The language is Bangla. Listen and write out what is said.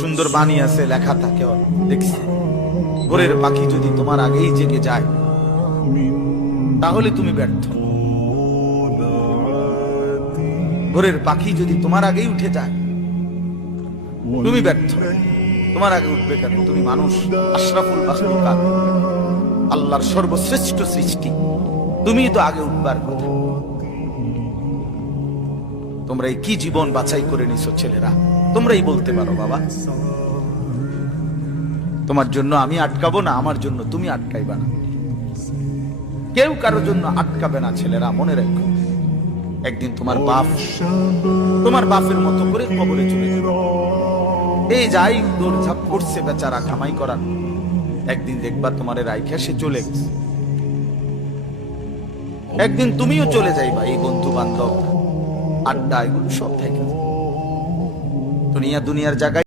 সুন্দর বাণী আছে, লেখা থাকে, দেখছি ভোরের পাখি যদি তোমার আগেই জেগে যায় তাহলে তুমি ব্যর্থ। ভোরের পাখি যদি তোমার আগেই উঠে যায় তুমি ব্যর্থ। তোমার আগে উঠবে কেন? তুমি মানুষ, আশরাফুল মাখলুকাত, আল্লাহর সর্বশ্রেষ্ঠ সৃষ্টি, তুমি তো আগে উঠবার কথা। তোমরা এই কি জীবন বাছাই করে নিছো ছেলেরা? তোমরাই বলতে পারো বাবা। তোমার জন্য আমি আটকাবো না, আমার জন্য তুমি আটকাইবা না। কেউ কারোর জন্য আটকাবে না ছেলেরা, মনে রাখো। একদিন তোমার বাপের মতো করে কবরে চলে যাবে। এই যাই দৌড়ঝাঁপ করছে বেচারা কামাই করার, একদিন দেখবা তোমার রাইখা সে চলে গেছে। একদিন তুমিও চলে যাইবা। এই বন্ধু বান্ধব, আড্ডা, এগুলো সব থেকে দুনিয়ার জায়গায়